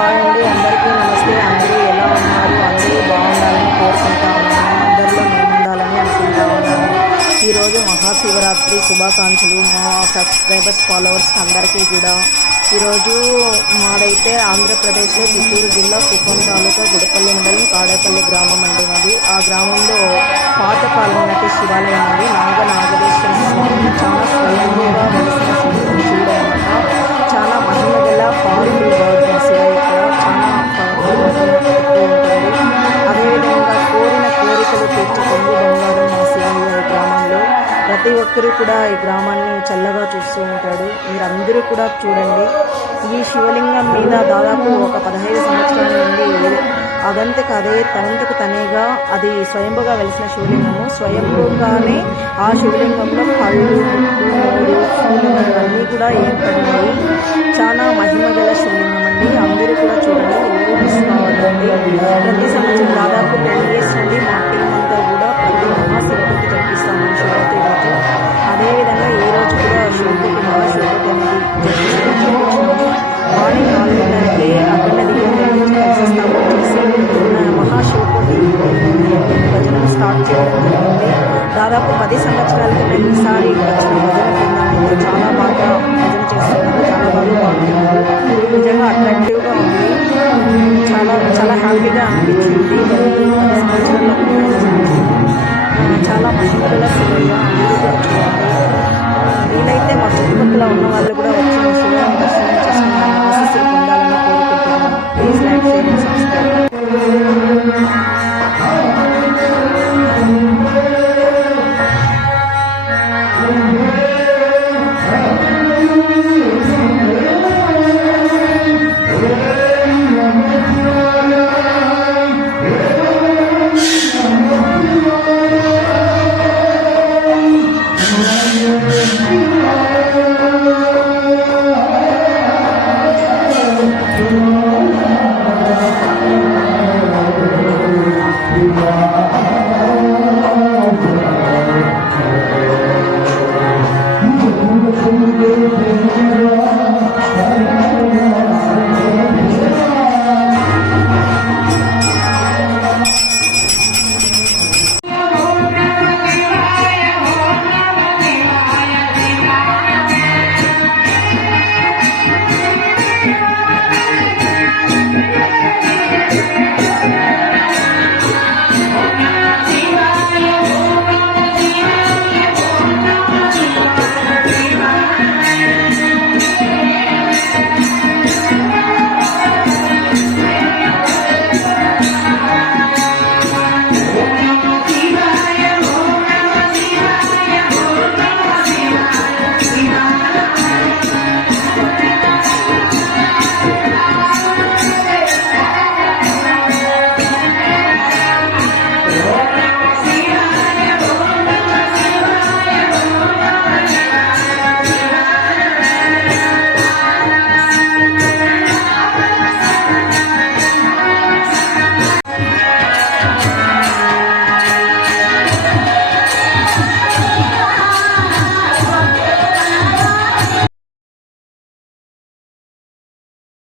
Hi అండి, అందరికీ నమస్తే. అందరూ ఎలా ఉన్నారు? అందరూ బాగుండాలని కోరుకుంటా ఉన్నాను. అందరిలో నేను ఉండాలని అనుకుంటా ఉన్నాను. ఈరోజు మహాశివరాత్రి శుభాకాంక్షలు మా సబ్స్క్రైబర్స్ ఫాలోవర్స్ అందరికీ కూడా. ఈరోజు మాదైతే ఆంధ్రప్రదేశ్లో చిత్తూరు జిల్లా కుప్పం తాలూకా గుడపల్లి మండలం కాడేపల్లి గ్రామం అండి మాది. ఆ గ్రామంలో పాతకాలం నాటి శివాలయం అండి. నాగేశ్వర స్వామి చాలా స్వయంగా వెలిసిన శివుడు అనమాట. చాలా మహిమ గల పవర్ఫుల్ గాడ్ మా శివయ్య ఇక్కడ చాలా పవర్ఫుల్ ఉంటుంది. అదేవిధంగా కోరిన కోరికలు తీర్చుకుంది బంగారం మా శివయ్య ఈ గ్రామంలో. ప్రతి ఒక్కరూ కూడా ఈ గ్రామాన్ని చల్లగా చూస్తూ ఉంటాడు. మీరందరూ కూడా చూడండి. ఈ శివలింగం మీద దాదాపు ఒక 15 సంవత్సరాల నుండి అదంతకు అదే తనంతకు తనేగా అది స్వయంభుగా వెలిసిన శివలింగము. స్వయంభుగానే ఆ శివలింగంలో కళ్ళు, మూడు శివలింగం ఇవన్నీ కూడా ఏర్పడినాయి. చాలా మహిమ గల శివలింగం అండి. అందరూ కూడా చూడండి, ఎవరు మిస్ కావాలండి. ప్రతి సంవత్సరం దాదాపు 10 years నుండి మా టీం అంతా కూడా ప్రతి మహాశివరాత్రి జరిపిస్తాము శివరాత్రి రోజు. అదేవిధంగా ఈ రోజు కూడా శివరాత్రి మహాశివరాత్రి అనేది జరిపించినాము. మార్నింగ్ 4:30కి అక్కడ స్థాపన చేసి మహాశివకోటి భజనలు స్టార్ట్ చేయడం జరిగింది. దాదాపు 10 సంవత్సరాల క్రితం ఈసారి వచ్చిన భజన బృందం అయితే చాలా బాగా భజన చేస్తున్నారు, చాలా బాగా పాల్గొన్నారు. నిజంగా